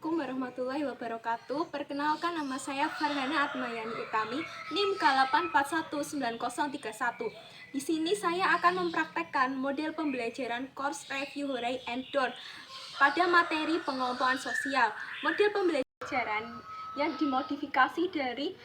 Assalamualaikum warahmatullahi wabarakatuh. Perkenalkan, nama saya Farhana Atmayani Utami, NIM K8419031. Di sini saya akan mempraktekkan model pembelajaran course review Hooray and Door pada materi pengelompokan sosial. Model pembelajaran yang dimodifikasi dari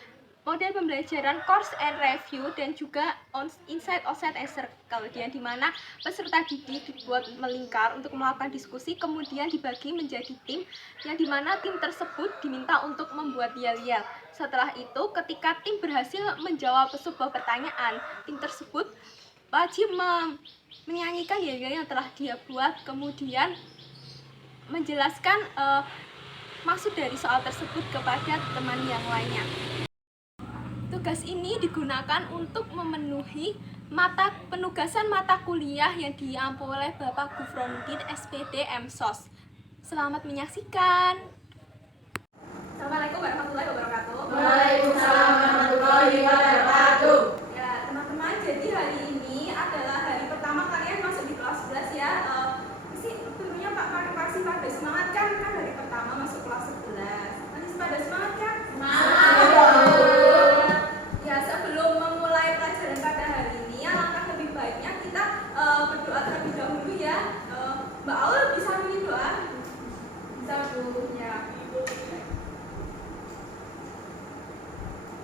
model pembelajaran course and review dan juga inside, outside, and circle, yang dimana peserta didik dibuat melingkar untuk melakukan diskusi, kemudian dibagi menjadi tim, yang dimana tim tersebut diminta untuk membuat yel-yel. Setelah itu, ketika tim berhasil menjawab sebuah pertanyaan, tim tersebut wajib menyanyikan yel-yel yang telah dia buat, kemudian menjelaskan maksud dari soal tersebut kepada teman yang lainnya. Tugas ini digunakan untuk memenuhi penugasan mata kuliah yang diampu oleh Bapak Gufronuddin SPD MSOS. Selamat menyaksikan. Assalamualaikum warahmatullahi wabarakatuh. Waalaikumsalam warahmatullahi wabarakatuh. Ya, teman-teman, jadi hari ini adalah hari pertama kalian masuk di kelas 11 ya. Tentunya pasti pada semangat kan hari pertama masuk kelas 11. Masih pada semangat kan? Semangat. Ya, sebelum memulai pelajaran pada hari ini, alangkah lebih baiknya kita berdoa terlebih dahulu ya. Mbak Aul bisa mimpin doa? Bisa, Bu. Ya.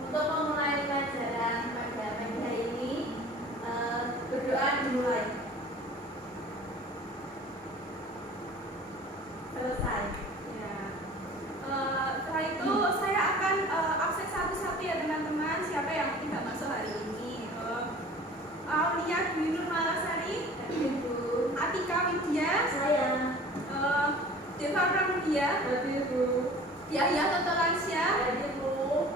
Untuk memulai pelajaran pada pagi hari ini, berdoa dimulai. Selesai. Ya. Setelah itu saya akan absen satu-satu ya teman-teman. Siapa yang tidak masuk hari ini? Aulia Dwi Nur Malasari, Ibu. Atika Widya, Saya. Deva Pramudia, Ibu. Yahya Totolansia, Ibu.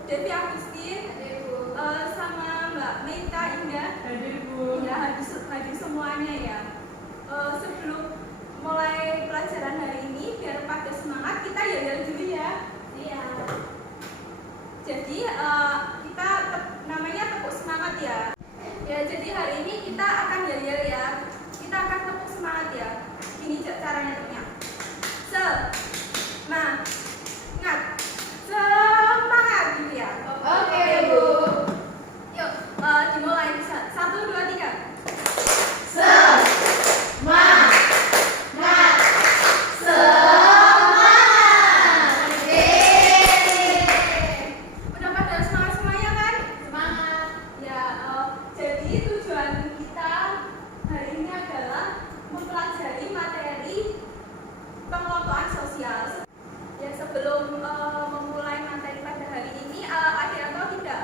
Devi Agustin, Ibu. sama Mbak Meita Indah. Ibu. Ya, hadir semuanya ya. Sebelum mulai pelajaran hari ini, biar pada semangat, kita yel-yel dulu ya. Iya. Jadi kita namanya tepuk semangat ya. Ya, jadi hari ini kita akan yel-yel ya. Kita akan tepuk semangat ya. Ini caranya tepuknya. Semangat. Semangat gitu ya. Oke, Bu. Yuk, dimulai. 1, 2, 3. Semangat. Udah pada semangat semuanya kan? Semangat. Ya, jadi tujuan kita hari ini adalah mempelajari materi pengelompokan sosial. Ya, sebelum memulai materi pada hari ini, Adianto tidak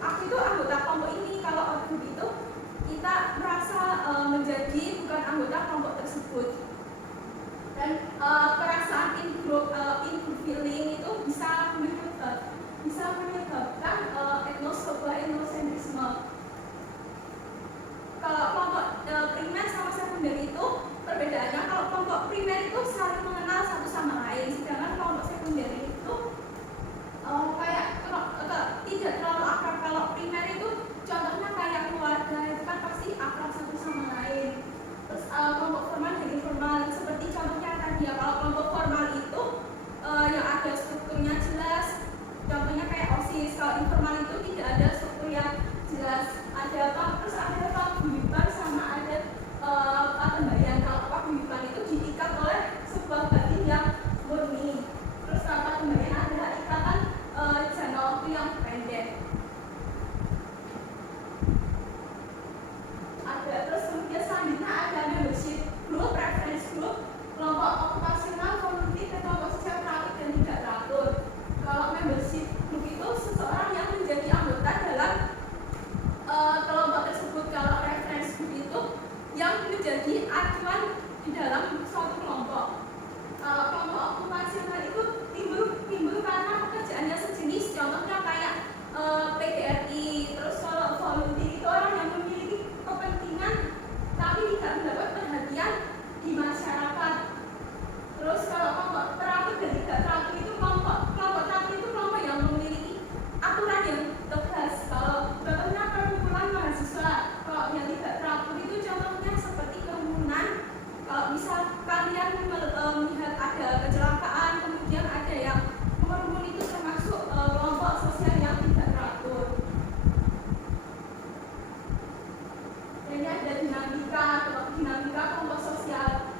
aku itu anggota kelompok ini. Kalau outgroup itu kita merasa menjadi bukan anggota kelompok tersebut. Dan perasaan in group feeling itu bisa menyebabkan sebuah etnosentrisme. Kalau kelompok primer sama sekunder itu perbedaannya, kalau kelompok primer itu saling mengenal satu sama lain, sedangkan kelompok sekunder itu kayak tidak terlalu akrab. Kalau primer itu contohnya kayak keluarga, itu kan pasti akrab satu sama lain. Terus kelompok formal dan informal seperti contohnya tadi ya. Kalau kelompok formal itu yang ada strukturnya jelas, contohnya kayak OSIS. Kalau informal itu tidak ada struktur yang jelas, terus ada paguyuban sama ada patembayan. Kalau paguyuban itu diikat oleh sebuah batin yang murni, terus patembayan adalah ikatan jangka waktu yang pendek. Terus kemudian selanjutnya ada membership group, reference group, kelompok okupasional, komunitas, dan kelompok sosial teratur dan tidak teratur. Kalau membership group itu seseorang yang menjadi anggota dalam kelompok tersebut. Kalau reference group itu yang menjadi acuan di dalam suatu kelompok. Kalau kelompok okupasional itu timbul karena pekerjaannya sejenis, contohnya kayak PGRI. Terus kalau volunteer itu orang yang memiliki kepentingan tapi tidak mendapat perhatian di masyarakat. Terus kalau kelompok teratur dan tidak teratur itu kelompok teratur itu kelompok yang memiliki aturan yang tegas. Kalau contohnya perkumpulan mahasiswa. Kalau yang tidak teratur itu contohnya seperti kerumunan. Kalau misal kalian melihat ada kecelakaan, kemudian ada yang mengerumun, itu termasuk kelompok sosial yang tidak teratur. Dan ada dinamika kelompok sosial.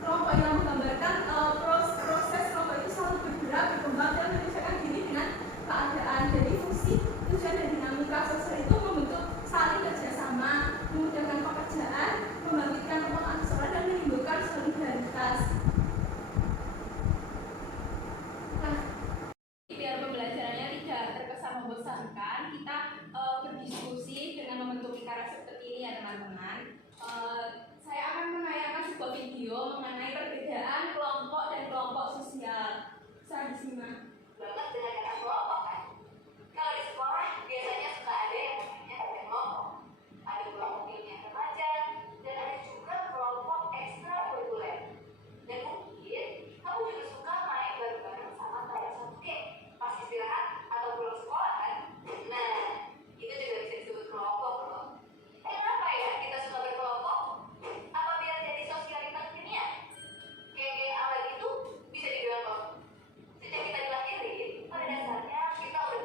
Kelompok yang menggambarkan proses kelompok itu selalu bergerak, berkembang, dan menyesuaikan diri dengan keadaan. Jadi fungsi, tujuan, dan dinamika sosial itu membentuk saling kerjasama, memudahkan pekerjaan, membangkitkan kelompok seseorang, dan menimbulkan solidaritas. Nah, biar pembelajarannya tidak terkesan membosankan, kita berdiskusi dengan membentuk lingkaran seperti ini ya teman-teman. Saya akan menayangkan sebuah video mengenai perbedaan kelompok dan kelompok sosial. Saya disimak. Banget dengan kata kelompok kan? Kalau di sekolah biasanya suka ada yang namanya kelompok. Ada kelompok ilmiah remaja dan ada juga kelompok ekstrakurikuler. Dan mungkin kamu juga suka main bareng-bareng sama teman satu geng pas istirahat atau pulang sekolah kan? Nah, itu juga bisa disebut kelompok loh. Kenapa ya kita suka berkelompok? Apa biar jadi sosialitas kimia? Geng-geng awal itu bisa dibilang loh. Sejak kita dilahirin, pada dasarnya kita udah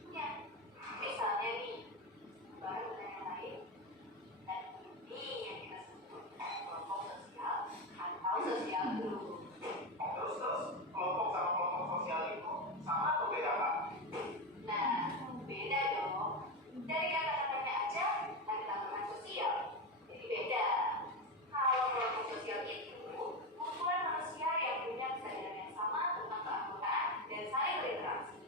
punya. Misalnya nih, baru dengan yang lain. Dan ini yang kita sebut kelompok sosial atau sosial group. Terus kelompok sama kelompok sosial itu sama atau beda, Pak? Nah, beda dong. Dari kata-katanya aja ada tambahan sosial. Jadi beda. Kalau kelompok sosial itu kumpulan manusia yang punya kesadaran yang sama tentang keanggotaan dan saling berinteraksi.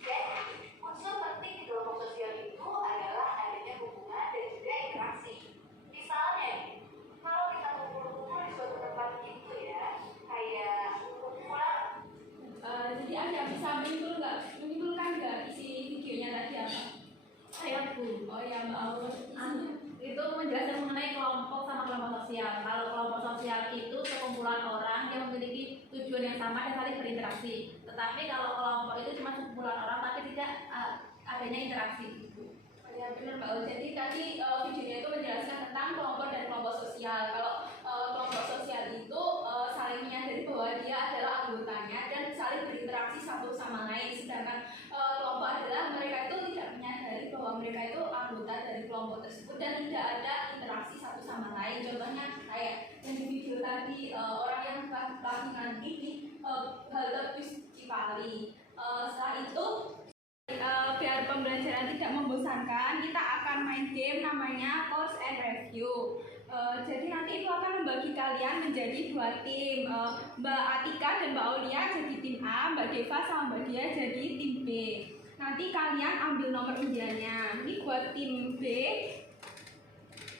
Jadi, unsur penting di kelompok sosial itu adalah adanya hubungan dan juga interaksi. Misalnya nih, kalau kita kumpul-kumpul di suatu tempat gitu ya, kayak kumpulan. Jadi Anda bisa menyimpulkan nggak isi videonya tadi apa? Saya Bu. Oh ya Mbak Aul. Itu menjelaskan mengenai kelompok sama kelompok sosial. Kalau kelompok sosial itu sekumpulan orang yang memiliki tujuan yang sama dan saling berinteraksi. Tetapi kalau kelompok itu cuma sekumpulan orang tapi tidak adanya interaksi. Ya benar Mbak Aul. Jadi tadi videonya itu menjelaskan tentang kelompok dan kelompok sosial. Kalau kelompok sosial itu saling menyadari bahwa dia adalah anggotanya dan saling berinteraksi satu sama lain. Sedangkan kelompok adalah mereka itu tidak menyadari bahwa mereka itu anggota dari kelompok tersebut dan tidak ada interaksi satu sama lain. Contohnya kayak yang di video tadi, orang yang lagi ngantri di halte bis Cipali. Setelah itu biar pembelajaran tidak membosankan, kita akan main game namanya Course and Review. Jadi nanti itu akan membagi kalian menjadi dua tim. Mbak Atika dan Mbak Aulia jadi tim A, Mbak Deva sama Mbak Dia jadi tim B. Nanti nanti kalian ambil nomor undiannya. Ini buat tim B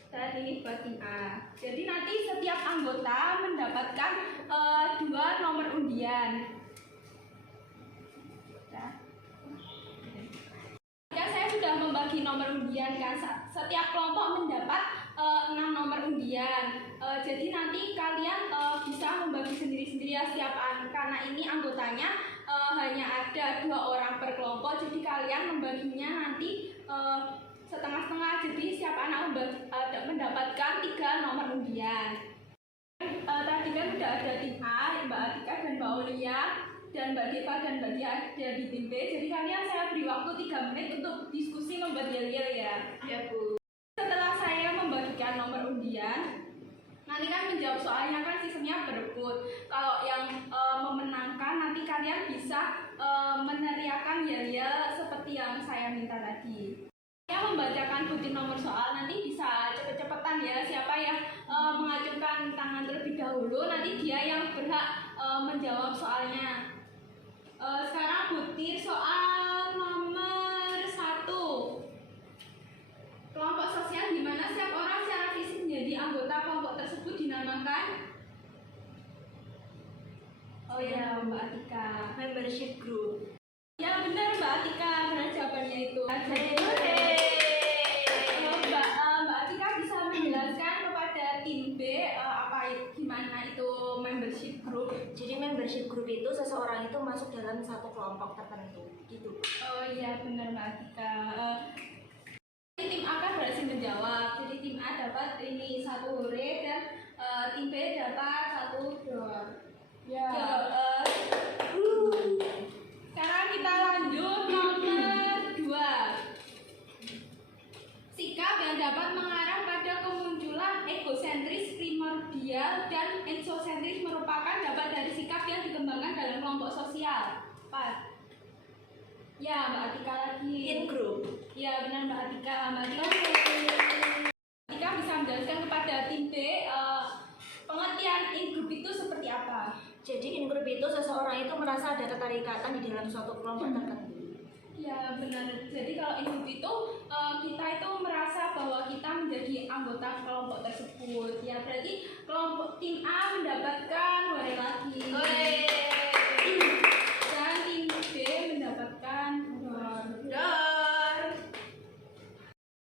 dan ini buat tim A. Jadi nanti setiap anggota mendapatkan 2 nomor undian. Kan saya sudah membagi nomor undian kan, setiap kelompok mendapat 6 nomor undian. Jadi nanti kalian bisa membagi sendiri-sendiri ya siapa, karena ini anggotanya hanya ada 2 orang per kelompok, jadi kalian membaginya nanti setengah-setengah, jadi siapa anak mendapatkan 3 nomor undian. Tadi kan udah ada tim A, Mbak Atika dan Mbak Aulia, dan Mbak Diva dan Mbak Dia ada di tim B. Jadi kalian saya beri waktu 3 menit untuk diskusi membuat yel-yel ya. Ya Bu. Setelah saya membagikan nomor undian, nanti kan menjawab soalnya kan sistemnya berebut. Kalau yang memenangkan nanti kalian bisa meneriakan yel-yel seperti yang saya minta tadi. Saya membacakan butir nomor soal, nanti bisa cepet-cepetan ya. Siapa yang mengacungkan tangan terlebih dahulu, nanti dia yang berhak menjawab soalnya. Sekarang butir soal nomor 1. Kelompok sosial di mana setiap orang secara fisik menjadi anggota kelompok tersebut dinamakan? Oh ya, Mbak Atika. Membership group. Ya benar Mbak Atika, benar jawabannya itu. Mbak Atika bisa menjelaskan kepada tim B gimana itu membership group? Jadi membership group itu seseorang itu masuk dalam satu kelompok tertentu, gitu. Oh iya benar Mbak Atika. Tim A kan berhasil menjawab, jadi tim A dapat ini 1 hore dan tim B dapat 1 dor. Ya. Sekarang kita lanjut nomor 2. Sikap yang dapat mengarah pada kemunculan egosentris primordial dan eksosentris merupakan dapat dari sikap yang dikembangkan dalam kelompok sosial. 4. Ya, Mbak Atika lagi. In group. Ya, benar Mbak Atika. Mbak Atika bisa menjelaskan kepada tim B pengertian in group itu seperti apa? Jadi in group itu seseorang itu merasa ada keterikatan di dalam suatu kelompok tertentu. Ya benar. Jadi kalau in group itu kita itu merasa bahwa kita menjadi anggota kelompok tersebut. Ya berarti kelompok tim A mendapatkan 2 lagi. Dan tim B mendapatkan dor.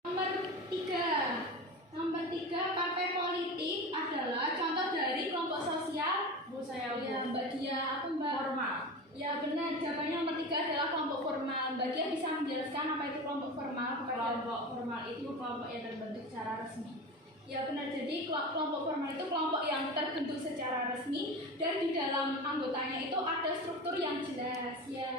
Nomor 3. Nomor 3, partai politik adalah contoh dari kelompok sosial. Bu saya Ya Mbak Dia, apa Mbak? formal. Ya benar, jawabannya nomor 3 adalah kelompok formal. Mbak Dia bisa menjelaskan apa itu kelompok formal? Kelompok formal itu kelompok yang terbentuk secara resmi. Ya benar, jadi kelompok formal itu kelompok yang terbentuk secara resmi dan di dalam anggotanya itu ada struktur yang jelas. Ya.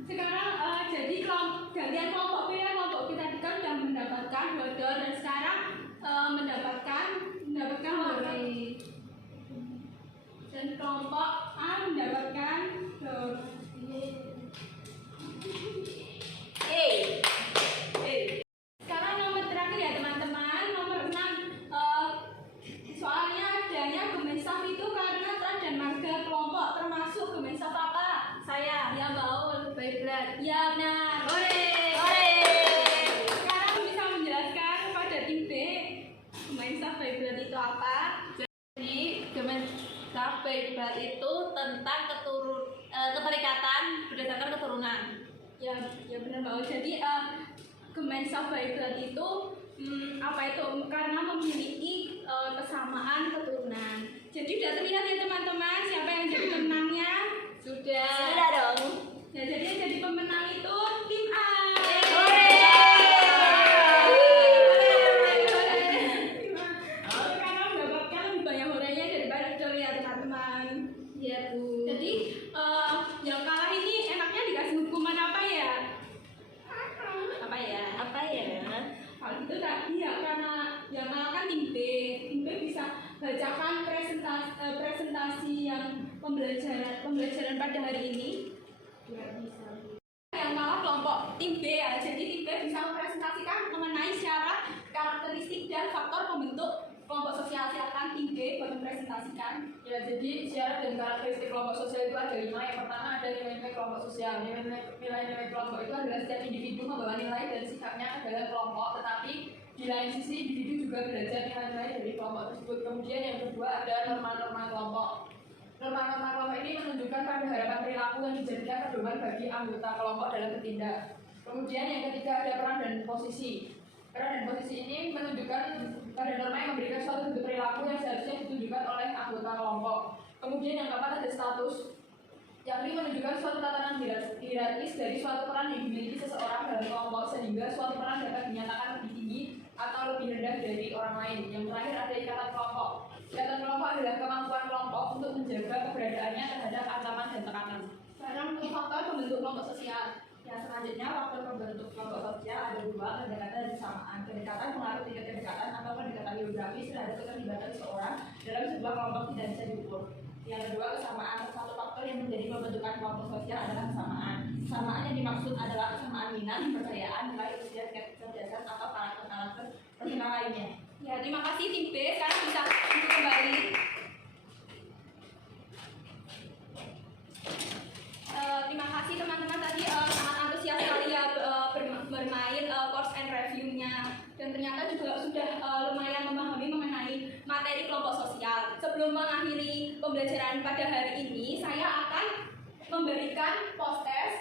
Sekarang jadi galian kelompok B ya, kelompok B tadi kan sudah mendapatkan 2 dor dan sekarang mendapatkan hore. Dan kelompok A mendapatkan dor. Sekarang nomor terakhir ya teman-teman, nomor 6. Soalnya adanya gemensaf itu karena tran dan marga kelompok, termasuk gemensaf apa? Saya. Ya Baul. Baiklah. Ya benar. Hore. Sekarang bisa menjelaskan kepada tim B gemensaf Baiblat itu apa? Jadi gemensaf Baiblat itu tentang keterikatan berdasarkan keturunan. Ya benar Baul. Jadi gemensaf Baiblat itu apa itu? Karena memiliki kesamaan keturunan. Jadi sudah terlihat ya teman-teman siapa yang jadi pemenangnya? Sudah. Sudah dong. Ya, jadi yang jadi pemenang itu tim A. Karena mendapatkan lebih banyak horenya daripada dor ya teman-teman. Ya Bu. Jadi yang kalah ini enaknya dikasih hukuman apa ya? Apa ya? Kalau gitu tadi ya karena yang kalah kan tim B. Tim B bisa bacakan presentasi yang pembelajaran pada hari ini. Yang kalah kelompok tim B ya. Jadi tim B bisa mempresentasikan mengenai syarat, karakteristik dan faktor pembentuk kelompok sosial. Silakan Tim B buat mempresentasikan. Ya, jadi syarat dan karakteristik kelompok sosial itu ada 5. Yang pertama ada nilai-nilai kelompok sosial. Nilai-nilai kelompok itu adalah setiap individu membawa nilai dan sikapnya ke dalam kelompok, tetapi di lain sisi individu juga belajar nilai-nilai dari kelompok tersebut. Kemudian yang kedua ada norma-norma kelompok. Norma-norma kelompok ini menunjukkan pada harapan perilaku yang dijadikan pedoman bagi anggota kelompok dalam bertindak. Kemudian yang ketiga ada peran dan posisi. Peran dan posisi ini menunjukkan pada norma yang memberikan suatu bentuk perilaku yang seharusnya ditunjukkan oleh anggota kelompok. Kemudian yang keempat ada status, yakni menunjukkan suatu tatanan hierarkis dari suatu peran yang dimiliki seseorang dalam kelompok sehingga suatu peran dapat dinyatakan lebih tinggi atau lebih rendah dari orang lain. Yang terakhir ada ikatan kelompok. Ikatan kelompok adalah kemampuan kelompok untuk menjaga keberadaannya terhadap ancaman dan tekanan. Sekarang untuk faktor pembentuk kelompok sosial. Yang selanjutnya faktor pembentuk kelompok sosial ada 2, kedekatan dan kesamaan. Kedekatan mengatur tingkat kedekatan atau kedekatan geografis terhadap keterlibatan seseorang dalam sebuah kelompok tidak bisa diukur. Yang kedua kesamaan. Satu faktor yang menjadi pembentukan kelompok sosial adalah kesamaan. Kesamaan yang dimaksud adalah kesamaan minat, kepercayaan, nilai, usia, kecerdasan atau karakter personal lainnya. Ya, terima kasih Tim B. Sekarang bisa duduk kembali. Terima kasih teman-teman tadi sangat antusias sekali ya bermain course and review-nya, dan ternyata juga sudah lumayan memahami mengenai materi kelompok sosial. Sebelum mengakhiri pembelajaran pada hari ini, saya akan memberikan post test.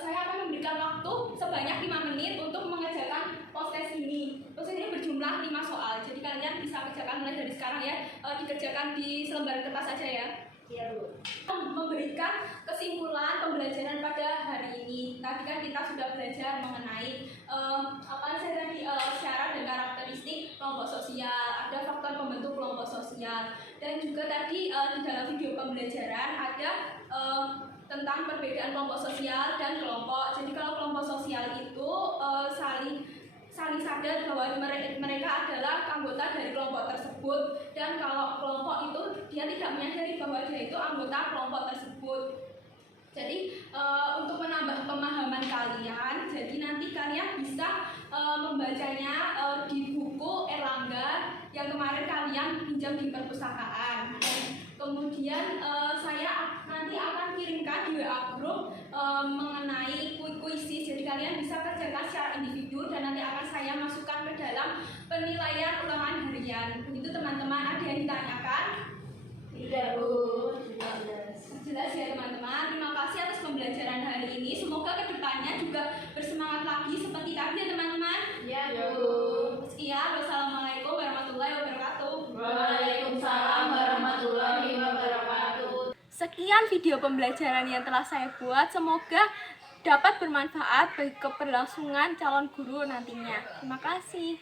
Saya akan memberikan waktu sebanyak 5 menit untuk mengerjakan post test ini. Post test ini berjumlah 5 soal, jadi kalian bisa kerjakan mulai dari sekarang ya, dikerjakan di selembar kertas saja ya. Iya, Bu. Memberikan kesimpulan pembelajaran pada hari ini. Tadi kan kita sudah belajar mengenai apa saja tadi syarat dan karakteristik kelompok sosial, ada faktor pembentuk kelompok sosial, dan juga tadi di dalam video pembelajaran ada tentang perbedaan kelompok sosial dan kelompok. Jadi kalau kelompok sosial itu saling sadar bahwa mereka adalah anggota dari kelompok tersebut, dan kalau kelompok itu dia tidak menyadari bahwa dia itu anggota kelompok tersebut. Jadi untuk menambah pemahaman kalian, jadi nanti kalian bisa membacanya di buku Erlangga yang kemarin kalian pinjam di perpustakaan. Kemudian saya nanti akan kirimkan di WA group mengenai kuisis, jadi kalian bisa kerjakan secara individu dan nanti akan saya masukkan ke dalam penilaian ulangan harian. Begitu teman-teman, ada yang ditanyakan? Tidak, Bu. Jelas ya teman-teman. Terima kasih atas pembelajaran hari ini. Semoga kedepannya juga bersemangat lagi seperti tadi ya teman-teman. Iya, Bu. Sekian, wassalamualaikum warahmatullahi wabarakatuh. Waalaikumsalam warahmatullahi wabarakatuh. Sekian video pembelajaran yang telah saya buat. Semoga dapat bermanfaat bagi keberlangsungan calon guru nantinya. Terima kasih.